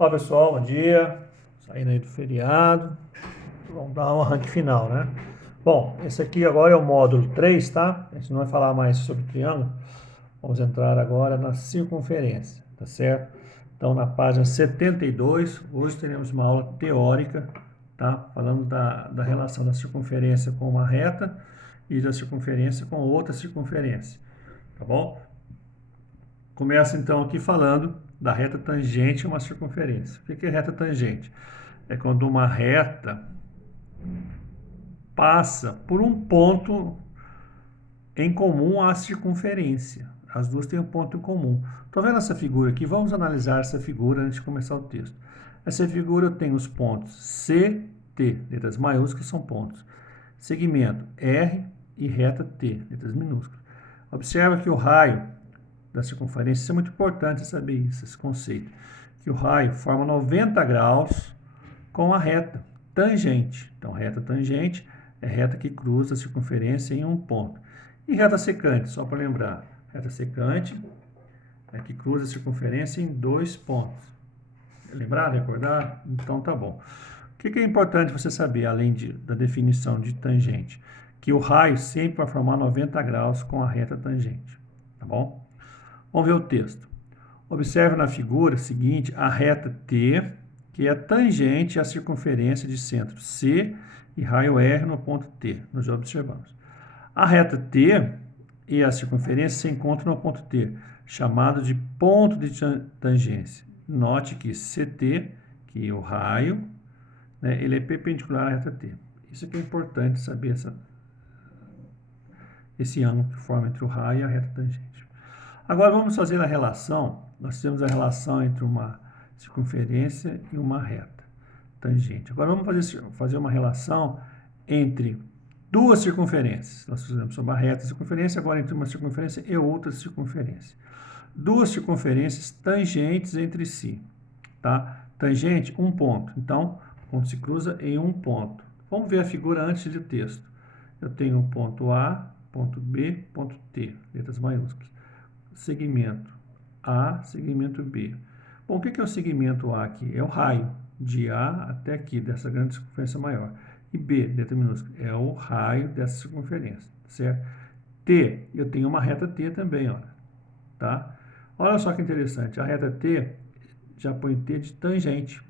Olá pessoal, bom dia. Saindo aí do feriado. Vamos dar um arranque final, né? Bom, esse aqui agora é o módulo 3, tá? A gente não vai falar mais sobre triângulo. Vamos entrar agora na circunferência, tá certo? Então, na página 72, hoje teremos uma aula teórica, tá? Falando da relação da circunferência com uma reta e da circunferência com outra circunferência, tá bom? Começa então aqui falando da reta tangente a uma circunferência. O que é reta tangente? É quando uma reta passa por um ponto em comum à circunferência. As duas têm um ponto em comum. Estou vendo essa figura aqui? Vamos analisar essa figura antes de começar o texto. Essa figura tem os pontos C, T, letras maiúsculas são pontos. Segmento R e reta T, letras minúsculas. Observa que o raio da circunferência, isso é muito importante saber isso, esse conceito, que o raio forma 90 graus com a reta tangente. Então, reta tangente é reta que cruza a circunferência em um ponto. E reta secante, só para lembrar, reta secante é que cruza a circunferência em dois pontos. Lembrar, recordar? Então tá bom. O que é importante você saber, além da definição de tangente? Que o raio sempre vai formar 90 graus com a reta tangente, tá bom? Vamos ver o texto. Observe na figura seguinte a reta T, que é tangente à circunferência de centro C e raio R no ponto T. Nós já observamos. A reta T e a circunferência se encontram no ponto T, chamado de ponto de tangência. Note que CT, que é o raio, né, ele é perpendicular à reta T. Isso aqui é importante saber esse ângulo que forma entre o raio e a reta tangente. Agora vamos fazer a relação. Nós temos a relação entre uma circunferência e uma reta tangente. Agora vamos fazer uma relação entre duas circunferências. Nós fizemos sobre uma reta circunferência, agora entre uma circunferência e outra circunferência. Duas circunferências tangentes entre si. Tá? Tangente, um ponto. Então, o ponto se cruza em um ponto. Vamos ver a figura antes do texto. Eu tenho um ponto A, ponto B, ponto T, letras maiúsculas. Segmento A, segmento B. Bom, o que é o segmento A aqui? É o raio de A até aqui, dessa grande circunferência maior. E B, letra minúscula, é o raio dessa circunferência, certo? T, eu tenho uma reta T também, olha, tá? Olha só que interessante, a reta T, já põe T de tangente,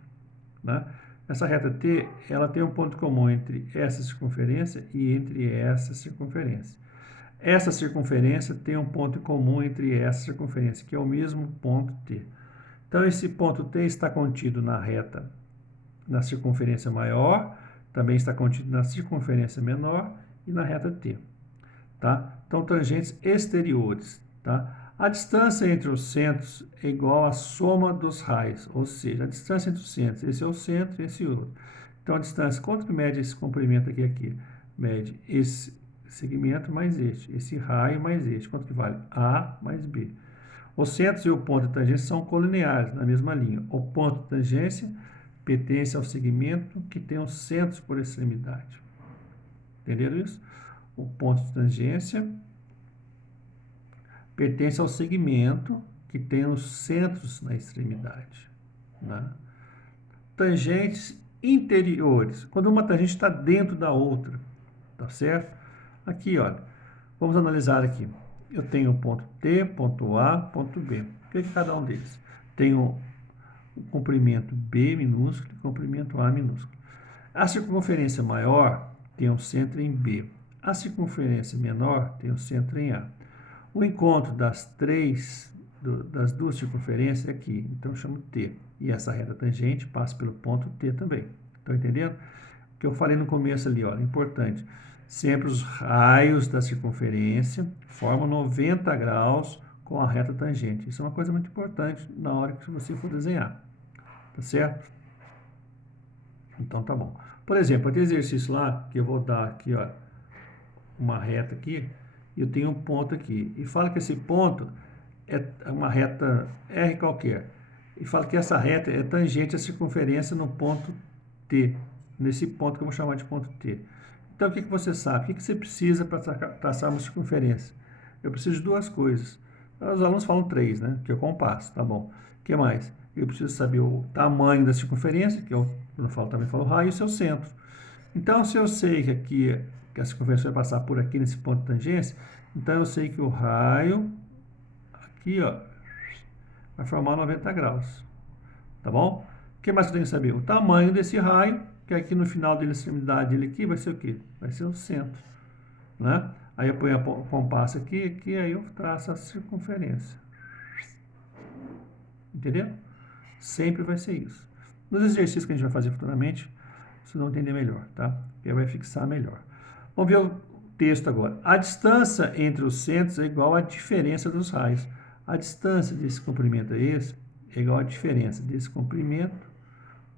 né? Essa reta T, ela tem um ponto comum entre essa circunferência e entre essa circunferência. Essa circunferência tem um ponto em comum entre essa circunferência, que é o mesmo ponto T. Então, esse ponto T está contido na reta, na circunferência maior, também está contido na circunferência menor e na reta T. Tá? Então, tangentes exteriores. Tá? A distância entre os centros é igual à soma dos raios, ou seja, a distância entre os centros. Esse é o centro e esse outro. Então, a distância, quanto que mede esse comprimento aqui? Mede esse segmento mais esse raio mais este. Quanto que vale? A mais B. Os centros e o ponto de tangência são colineares, na mesma linha. O ponto de tangência pertence ao segmento que tem os centros por extremidade. Entenderam isso? O ponto de tangência pertence ao segmento que tem os centros na extremidade. Né? Tangentes interiores, quando uma tangente está dentro da outra, tá certo? Aqui, olha, vamos analisar aqui. Eu tenho o ponto T, ponto A, ponto B. O que é cada um deles? Tenho o comprimento B minúsculo e o comprimento A minúsculo. A circunferência maior tem um centro em B. A circunferência menor tem um centro em A. O encontro das duas circunferências é aqui, então eu chamo T. E essa reta tangente passa pelo ponto T também. Estão entendendo? O que eu falei no começo ali, olha, importante. Sempre os raios da circunferência formam 90 graus com a reta tangente. Isso é uma coisa muito importante na hora que você for desenhar. Tá certo? Então tá bom. Por exemplo, aquele exercício lá, que eu vou dar aqui, ó, uma reta aqui, e eu tenho um ponto aqui. E fala que esse ponto é uma reta R qualquer. E fala que essa reta é tangente à circunferência no ponto T. Nesse ponto que eu vou chamar de ponto T. Então, o que você sabe? O que você precisa para traçar uma circunferência? Eu preciso de duas coisas. Os alunos falam três, né? Que é o compasso, tá bom. O que mais? eu preciso saber o tamanho da circunferência, que eu também falo raio, e seu centro. Então, se eu sei que aqui que a circunferência vai passar por aqui nesse ponto de tangência, então eu sei que o raio aqui, ó, vai formar 90 graus. Tá bom? O que mais eu tenho que saber? O tamanho desse raio, que aqui no final da extremidade dele aqui vai ser o quê? Vai ser o centro. Né? Aí eu ponho o compasso aqui, aí eu traço a circunferência. Entendeu? Sempre vai ser isso. Nos exercícios que a gente vai fazer futuramente, vocês vão entender melhor, tá? Porque vai fixar melhor. Vamos ver o texto agora. A distância entre os centros é igual à diferença dos raios. A distância desse comprimento é esse, é igual à diferença desse comprimento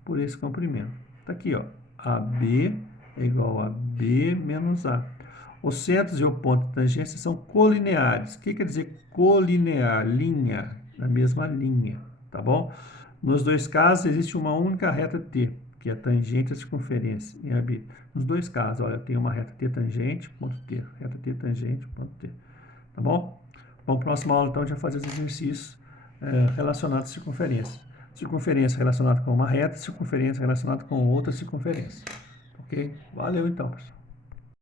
por esse comprimento. Está aqui, ó. AB é igual a B menos A. Os centros e o ponto de tangência são colineares. O que quer dizer colinear? Linha, na mesma linha, tá bom? Nos dois casos, existe uma única reta T, que é tangente à circunferência em AB. Nos dois casos, olha, eu tenho uma reta T tangente, ponto T, reta T tangente, ponto T, tá bom? Bom, próxima aula, então, a gente vai fazer os exercícios relacionados à circunferência. Circunferência relacionada com uma reta, circunferência relacionada com outra circunferência. Ok? Valeu, então, pessoal.